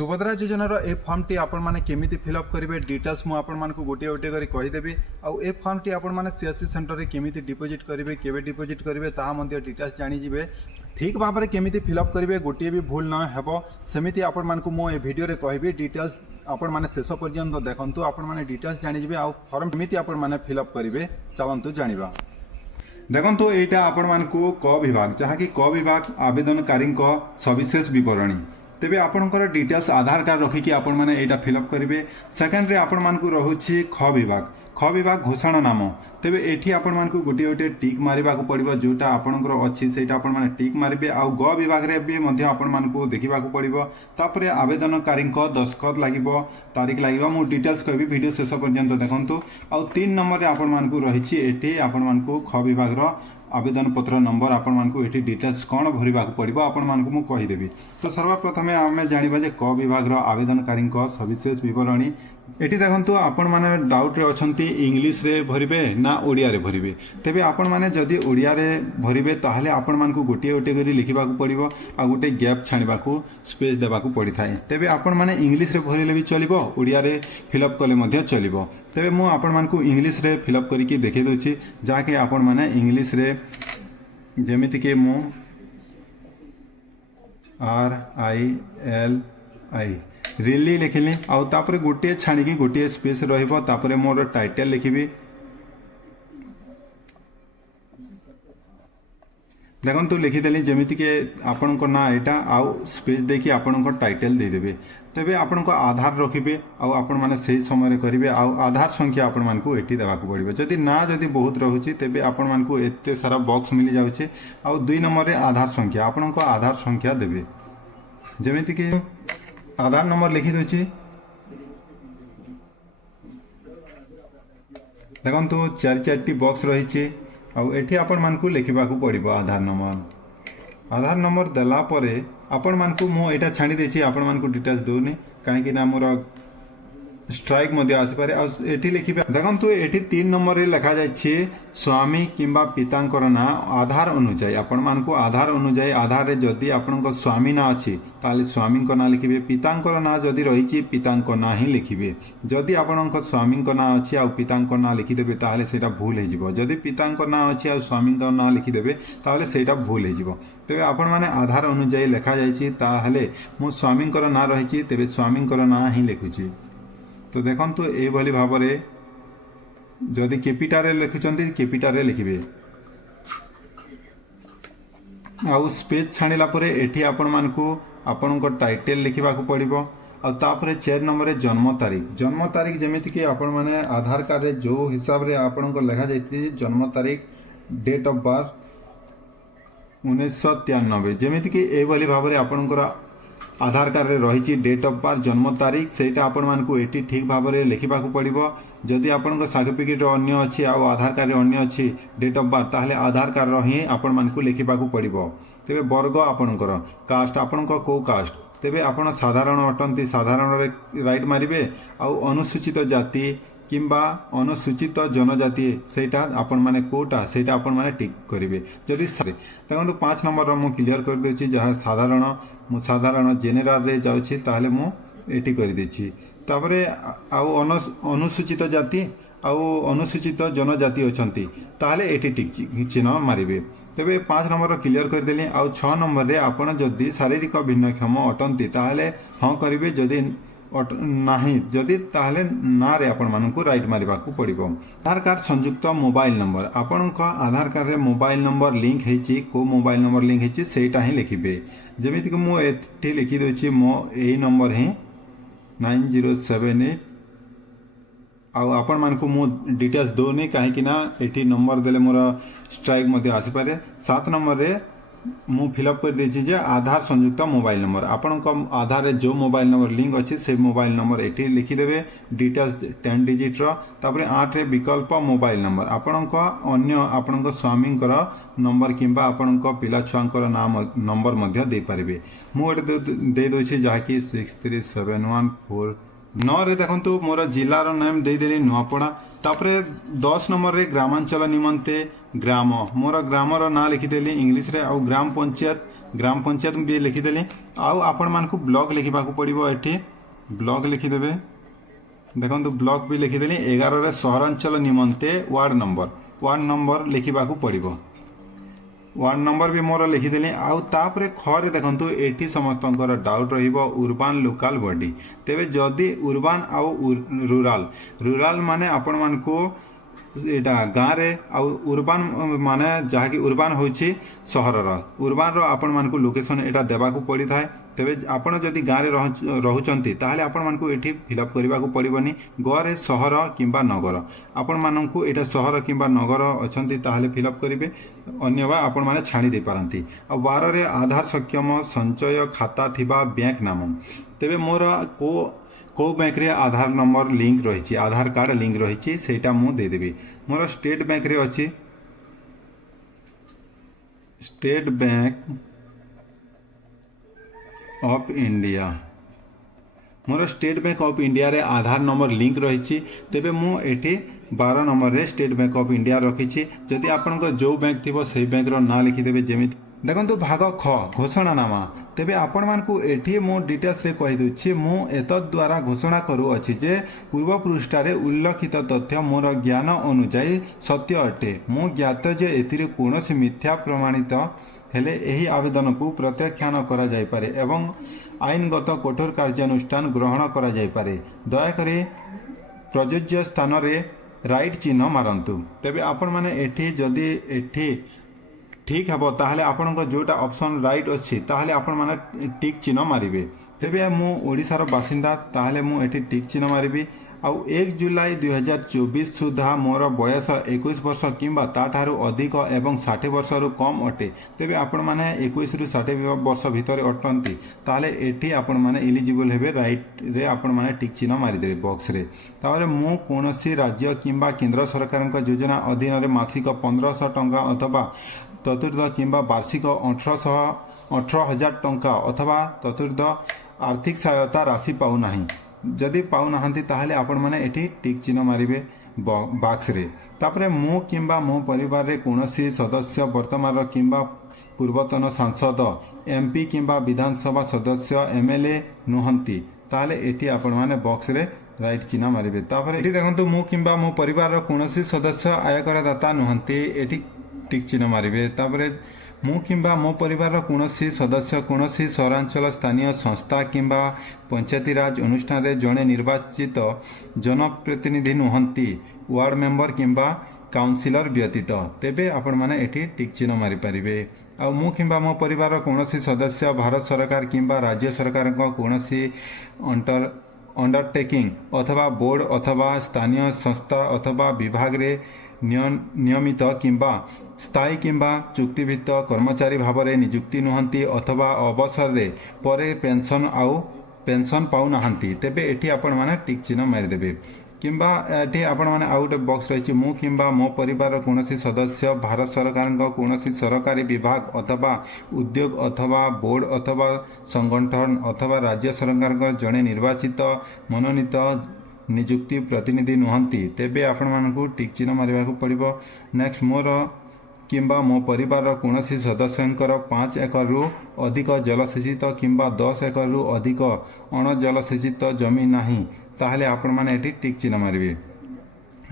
सुभद्रा योजनार ए form T आपण माने केमिति फिलअप करेंगे डिटेल्स मुझे आपण मानक गोटे गोटे कर कहीदेवी आउ ए फॉर्म टी आपण माने सीएससी सेंटर रे केमिति डिपोजिट करेंगे केवे डिपोजिट करेंगे ता मध्य डिटेल्स जानिजिबे ठीक भाव में केमिति फिलअप करेंगे गोटे भी भूल न हेबो सेमिति आपण मानक मो ए वीडियो रे कहबी डिटेल्स आपण माने शेष पर्यंत देखंतु आपण माने डिटेल्स जानिजिबे आउ फॉर्म केमिति आपण माने फिलअप करेंगे चलंतु जानिबा। देखंतु एटा आपण मानकु क विभाग जहाँकि क विभाग आवेदनकारी सविशेष विवरणी तेबे आपणकर डिटेल्स आधार कार्ड रखिकी आपण माने एटा फिलअप करेंगे। सेकेंड रे आपण मानकु रहुछि ख विभाग घोषणा नाम तेबे एठी आपण मानकु गोटे गोटे टिक मारिबा को पड़िबो जोटा आपणकर अछि सेटा आपण माने टिक मारिबे आउ ग विभाग रे भी मध्य आपण मानकु देखिबा को पड़िबो तापरे आवेदनकारी दस्तखत लागिबो तारीख लागिबो मु डिटेल्स कहबी वीडियो शेष पर्यंत देखंतु आउ 3 नंबर रे आपण मानकु रहिछि एठी आपण मानकु ख विभाग रो आवेदन पत्र नंबर आपण मानकु एठी डिटेल्स कोन भरिबा को पड़िबो आपण मानकु मु कहि देबी। तो सर्वप्रथम आमे जानिबा जे क विभाग रो आवेदनकारी सविशेष विवरणी एठी देखंतु आपण माने डाउट रे अछंती इंग्लिश रे भरिबे ना ओडिया रे भरिबे तेबे आपण माने जदी ओडिया रे भरिबे ताहले आपण मानकु गोटे गोटे करी लिखिबा को पड़िबो आ गोटे गैप छानिबा को स्पेस देबा को पड़ी थाए तेबे आपण माने इंग्लिश रे भरिले भी चलिबो ओडिया रे फिलअप कले मध्ये चलिबो। तेबे मु आपण मानकु इंग्लिश रे फिलअप करी की देखै दोछि जाके आपण माने इंग्लिश रे जेमिति के मु RILI रिली लिखिली आउ तापरे गोटे छाणी गोटे स्पेस रहिबो तापरे मोर टाइटल लिखिबी। देखंतु लिखिदेली जेमिति के आपणको ना एटा आउ स्पेस देकी आपणको टाइटल दे देबे तेबे आपणको आधार रखिबे आउ आपण माने सही समय करिवे आउ आधार संख्या आपण मानकु एठी देबा को पड़िबो जदी ना जदी बहुत रहुची तेबे आपण मानकु एते सारा बॉक्स मिली जाउचे आउ 2 नंबर रे आधार संख्या आपणको आधार संख्या देबे जेमिति के आधार नंबर लिखि दोछि देखंतु 4 बॉक्स रहिछि आउ एठी आपण मानकु लिखिबा को पड़िबो आधार नंबर देला परे आपण मानकु मो एटा छाणी देछि आपण मानकु डिटेल्स दोनी काहे कि ना मोर स्ट्राइक मध्ये आसी पारे आ एठी लिखिबे देखंतु एठी 3 नंबर रे लिखा जाय छै स्वामी किंबा पितांकर ना आधार अनुसार आपण मानकु आधार अनुसार आधार रे जदी आपनको स्वामी ना अछि ताले स्वामी को ना लिखिबे पितांकर ना जदी रही छि पितांको ना ही लिखिबे जदी आपनको स्वामी को ना अछि आ पितांको ना लिखि देबे ताले सेटा भूल हे जिवो जदी पितांको ना अछि आ स्वामी को ना लिखि देबे ताले सेटा भूल हे जिवो। तेबे आपण माने आधार अनुसार लिखा जाय छि ताले मो स्वामी को ना रही छि तेबे स्वामी को ना ही लिखुछि। तो देखंतु ए भली भाबरे जदि कैपिटल रे लिखुचंती कैपिटल रे लिखिबे आउ स्पेस छाणिला परे एठी आपण मानकु आपणको टाइटल लिखिबा को पड़िबो आ तापरे 4 नंबर रे जन्म तारीख जेमिति कि आपण माने आधार कार्ड रे जो हिसाब रे आपणको लिखा जायति जन्म तारीख डेट ऑफ बर्थ 1993 जेमिति कि ए भली भाबरे आपणकर आधार कार्ड रे रही डेट ऑफ बर्थ जन्म तारीख सेटा आपण मानकु एठी ठीक भाव में लिखिबा को पड़िबो जदि आपन सर्टिफिकेट अन्य अच्छी आ आधार कार्ड अन्य अच्छी डेट ऑफ बर्थ ताहले आधार कार्ड ही आपण मानकु लिखिबा को पड़िबो। तेबे वर्ग आपणकर कास्ट आपणको को कास्ट तेबे आपण साधारण अटंती साधारण रे राइट मारिबे आ अनुसूचित जाति किंबा अनुसूचित जनजाति सेटा आपण माने कोटा सेटा आपण माने टिक करिवे जदि देखो 5 नंबर रो मु क्लियर कर देछि जहा साधारण मु साधारण जेनेरल रे जाउछि ताहले मु एटी कर देछि तापरे आ अनुसूचित जाति आ अनुसूचित जनजाति अछंती ताहले एटी टिक चिन्ह मारिवे। तेबे 5 नंबर क्लियर कर देली आ 6 नंबर रे आपण जदि शारीरिक भिन्नक्षम अटंती ताहले हां करिवे जदि नाही जदि ताहले ना रे आपण मानकु राइट मारिबा को पड़िबो। आधार कार्ड संयुक्त मोबाइल नंबर आपणको आधार कार्ड रे मोबाइल नंबर लिंक हेछि को मोबाइल नंबर लिंक हेछि सेटा ही लिखिबे जेमिति कि मो एठी लिखि दोछि मो एई नंबर हे 9078 आ आपण मानकु मो डिटेल्स दोनी काहे कि ना एठी नंबर देले मोर स्ट्राइक मध्ये आसी पारे 7 नंबर रे मु फिलअप कर देछि जे आधार संयुक्त मोबाइल नंबर आपणको आधार रे जो मोबाइल नंबर लिंक अछि से मोबाइल नंबर एठी लिखि देबे डिटेल्स 10 डिजिट रो तापरे 8 रे विकल्प मोबाइल नंबर आपणको अन्य आपणको स्वामी कर नंबर किंबा आपणको पिला छुआंकर नाम नंबर मध्ये दे परिबे मु एटे दे दोछि जाकी 63714 9 रे देखंतु मोर जिल्ला रो नाम दे देली नुआपड़ा तापरे 10 नंबर रे ग्रामांचल निमंते ग्राम मोर ग्रामर ना लिखिदेली इंग्लिश रे आ ग्राम पंचायत ग्राम पंचायत भी लिखिदेली आउ आपण मानकु ब्लॉक लिखिबाकू पड़िबो एठी ब्लॉक लिखिदेबे देखंतु ब्लॉक भी लिखिदेली 11 रे सहरांचल निमंते वार्ड नंबर लिखिबाकू पड़िबो वार्ड नंबर भी मोर लिखिदेली आउ तापरे खरे देखंतु एठी समस्तंकर डाउट रहिबो उर्बान लोकल बॉडी तेबे जदी उर्बान आउ रूरल माने आपण मानकु एटा गाँव रे आउ उर्बान माने जहाँकि उर्बान होछि सहरर उर्बान रो आपण मानकु लोकेशन एटा देबाकू पड़ी थाए तेबे आपण जदि गाँव रे रहुचंती ताहले आपण मानकु एठी फिलअप करबाकू पड़िबनी गरे सहर किंबा नगर आपण मानकु एटा सहर किंबा नगर अछंती ताहले फिलअप करिवे अन्यबा आपण माने छाणी दे पारंती आ 12 रे आधार सक्षम संचय खाता थिबा बैंक नाम तेबे मोर को बैंक रे आधार नंबर लिंक रही आधार कार्ड लिंक रही सेटा मु दे देबी मोर स्टेट बैंक रे अछि state bank of India more state bank of India रे आधार नंबर लिंक रही तेबे मु एठी 12 नंबर रे स्टेट बैंक ऑफ इंडिया रखी जदि आपन जो बैंक थिबो सेही बैंक रो ना लिखि देबे जेमिति देखंतु भाग ख घोषणानामा तेबे आपण मानकु एठी मो डिटेल्स रे कहि दुछि मु एतद द्वारा घोषणा करू अछि जे पूर्व पृष्ठ रे उल्लेखित तथ्य मोर ज्ञान अनुसार सत्य अटे मु ज्ञात जे एथिरे कोनोसी मिथ्या प्रमाणित हेले एही आवेदन को प्रत्याख्यान करा जाय पारे एवं आईनगत कठोर कार्यानुष्ठान ग्रहण करा जाय पारे दया करी प्रयोज्य स्थान रे राइट चिन्ह मारंतु तेबे आपण माने एठी जदी एठी ठीक हे ताहले आपन जोटा ऑप्शन राइट अच्छी ताहले आपण माने टिक चिन्ह मारिबे तेबे मु ओडिसार बासिंदा ताहले मु एठी टिक चिन्ह मारिबी आउ 1 जुलाई 2024 सुधा मोर बयस 21 वर्ष किंबा ताठारु अधिक एवं 60 वर्ष रु कम अटे तेबे आपण माने 21 रु 60 वर्ष भितर अटंती ताहले एठी आपण माने एलिजिबल हेबे राइट रे आपण माने टिक चिन्ह मारि देबे बॉक्स रे तारे मु कोनोसी राज्य किंबा केंद्र सरकारक योजना अधीन रे मासिक 1500 टंका अथवा चतुर्थ किंबा वार्षिक 18,000 टंका अथवा चतुर्थ आर्थिक सहायता राशि पाऊ नाही जदि पाऊ नाहंती ताहले आपण माने एठी टिक चिन्ह मारिबे बॉक्स रे तापरे मु किंबा मो परिवार रे कोनोसी सदस्य वर्तमान किंबा पूर्वतन सांसद एमपी किंबा विधानसभा सदस्य एमएलए नुहंती ताहले एठी आपण माने बॉक्स रे राइट चिन्ह मारिबे तापरे एठी देखंतु मु किंबा मो परिवार रो कोनोसी सदस्य आयकर दाता नुहंती एठी टिक चिन्ह मारिबे तापरे मु किंबा मो परिवार कोनोसी सदस्य कोनोसी सहरांचल स्थानीय संस्था किंबा पंचायती राज अनुष्ठान रे जणे निर्वाचित जनप्रतिनिधि नुहंती वार्ड मेंबर किंबा काउंसिलर व्यतीत तेबे आपण माने एठी टिक चिन्ह मारि परिबे आ मु किंबा मो परिवार कोनोसी सदस्य भारत सरकार किंबा राज्य सरकार को कोनोसी अंडरटेकिंग अथवा बोर्ड अथवा स्थानीय संस्था अथवा विभाग रे नियमित किंबा स्थायी किंबा चुक्तिभित्त कर्मचारी भाव में नियुक्ति नुहंती अथवा अवसर रे परे पेंशन पाऊ नाहंती तेबे एठी आपण माने टिक चिन्ह मारि देबे किंबा एठी आपण माने आउ गोटे बॉक्स रही मु किंबा मो परिवार कोनोसी सदस्य भारत सरकार कोनोसी सरकारी विभाग अथवा उद्योग अथवा बोर्ड अथवा संगठन अथवा राज्य सरकार जड़े निर्वाचित मनोनीत नियुक्ति प्रतिनिधि नुहंती तेबे आपण मानकु टिक चिन्ह मारिबाकू पड़िबो नेक्स्ट मोर किंबा मो परिवार कोनोसी सदस्यंकर 5 एकर रु अधिक जलसेचित किंबा 10 एकर रु अधिक अण जलसेचित जमी नाही ताहले आपण माने एठी टिक चिन्ह मारिबे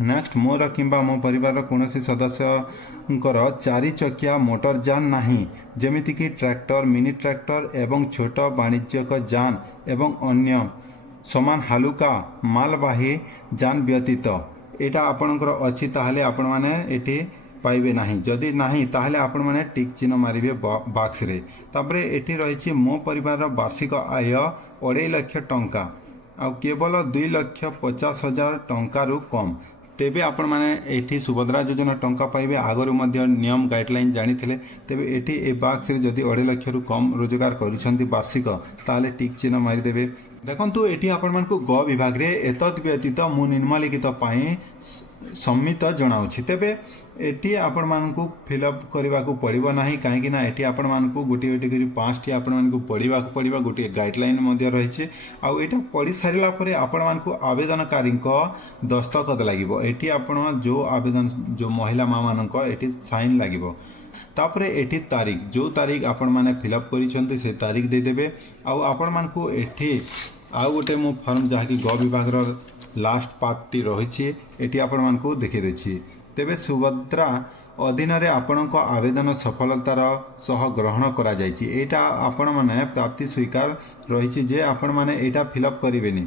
नेक्स्ट मोर किंबा मो परिवार कोनोसी सदस्यंकर 4 चकिया मोटर जान नाही जेमिति कि ट्रैक्टर मिनी ट्रैक्टर एवं छोट वाणिज्यिक जान एवं अन्य समान हालुका मालवाही जान व्यतीत एटा आपणकर अछि ताहले आपण माने एठी पाइबे नाही जदि नाही ताहले आपण माने टिक चिन्ह मारिबे बॉक्स रे तापरे एठी रहिछि मो परिवार वार्षिक आय 2.5 लाख टंका आ केवल 2,50,000 टंका रु कम तेबे आपण माने एठी सुभद्रा योजना टंका पाइबे आगरु मध्य नियम गाइडलाइन जानिथिले तेबे एठी ए बॉक्स रे जदि 2.5 लाख रु कम रोजगार करिसंती वार्षिक ताले टिक चिन्ह मारि देबे देखंतु एठी आपण मानकु ग विभाग रे एतद व्यतीत मु निम्नलिखित पाई सम्मित जणाउछि तेबे एटी आपण मानकु फिलअप करबाकू पड़िबो नाही काहेकि ना एटी आपण मानकु गोटी गोटी करी 5 टी आपण मानकु पढ़िबाकू पड़िबा गोटी गाइडलाइन मध्ये रहिछि आ एटा पढ़ि सारिला परे आपण मानकु आवेदनकारी को दस्तखत लागिबो एटी आपण जो आवेदन जो महिला मां मानक एटी साइन लागिबो तापर एठी तारीख जो तारीख आपण माने फिलअप करिसंती से तारीख दे देबे आउ आपण मानकू एठी आउ गोटे मो फॉर्म जहाँकि ग विभाग लास्ट पार्टी रही एटी आपण मानकू देखि देछि तेबे सुभद्रा अधीन रे आपणक आवेदन सफलतार सह ग्रहण करा जायछि एटा आपण माने प्राप्ति स्वीकार रही जे आपण माने एटा फिलअप करिवेनी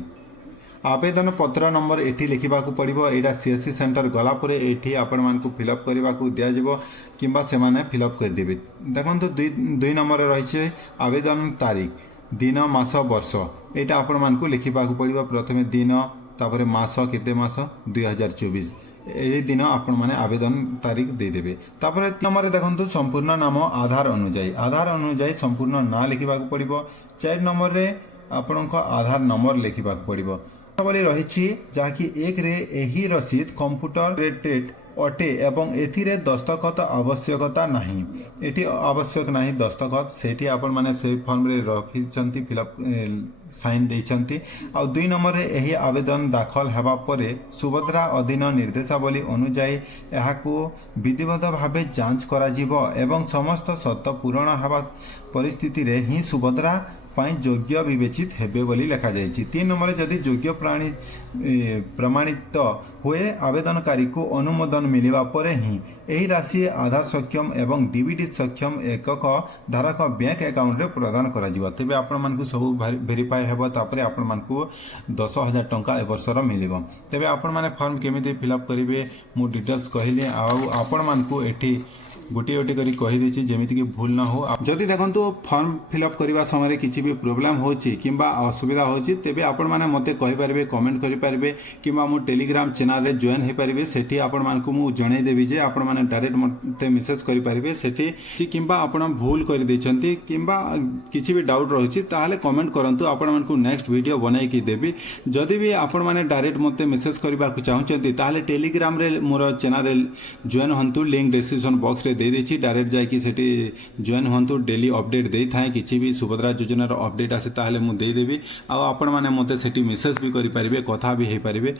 आवेदन पत्र नंबर एठी लिखिबाकू पड़िबो एटा सीएससी सेंटर गला परे एठी आपण मानकू फिलअप करबाकू दिया जिवो किंबा से माने फिलअप कर देबे देखंतु दुई नंबर रही आवेदन तारीख दिन मास वर्ष एटा आपण मानकू लिखिबाकू पड़िबो प्रथमे दिन तापर मास केते मास 2024 ए दिन आपण माने आवेदन तारीख दे देबे तापर नंबर देखंतु संपूर्ण नाम आधार अनुଯାयी संपूर्ण ना लिखिबाकू पड़िबो 4 नंबर रे आपणक आधार नंबर लिखिबाकू पड़िबो बोली रही जहाँकि एक रे एही रसीद कंप्यूटर रेटेड अटे एवं एथिरे दस्तखत आवश्यकता नहीं एटी आवश्यक नहीं दस्तखत सेठी आपण माने से फॉर्म रे रखिचंती फिलअप साइन देइचंती आ 2 नंबर रे एही आवेदन दाखल हेबा परे सुभद्रा अधीन निर्देशावली अनुଯାयी एहाकू विधिवत भावे जांच करा जीवो एवं समस्त शर्त पूरण हेबा परिस्थिति रे ही सुभद्रा पाई योग्य विवेचित हेबे बोली लिखा जायछि 3 नंबर जदि योग्य प्रमाणित हुए आवेदनकारी को अनुमोदन मिलिबा परे ही एही राशि आधार सक्षम एवं डीबीटी सक्षम एकक धारक बैंक अकाउंट रे प्रदान करा जिवो तेबे आपण मानकू सब वेरीफाई हेबो तापरे आपण मानकू 10,000 टंका ए वर्षर मिलिबो तेबे आपण माने फॉर्म केमिति फिलअप करिवे मु डिटेल्स कहिले आ आपण मानकू एठी गोटे गोटे करी कही देछि जेमिति कि भूल ना हो जदि देखंतु फॉर्म फिलअप करबा समय किछि भी प्रॉब्लम होछि किंबा असुविधा होछि तेबे आपण माने मते कहि परिबे कमेंट करि परिबे किंबा मो टेलीग्राम चैनल रे जॉइन हे परिबे सेठी आपण मानकू मु जणै देबी जे आपण माने डायरेक्ट मते मेसेज करि परिबे सेठी किंबा आपण भूल करि दैछंती किंबा किछि भी डाउट रहिछि ताहाले कमेंट करंतु आपण मानकू नेक्स्ट वीडियो बनाई कि देबी जदि भी आपण माने डायरेक्ट मते मेसेज करबा को चाहउछंती ताहाले टेलीग्राम रे मोर चैनल रे जॉइन हंतु लिंक डिस्क्रिप्शन बॉक्स रे दे देछि डायरेक्ट जाकि सेठी जॉइन हंतु डेली अपडेट दे थाए किछि भी सुभद्रा योजना रो अपडेट आसे ताहाले मु दे देबी आ आपण माने मते सेठी मेसेज भी करि परिबे कथा भी हे परिबे।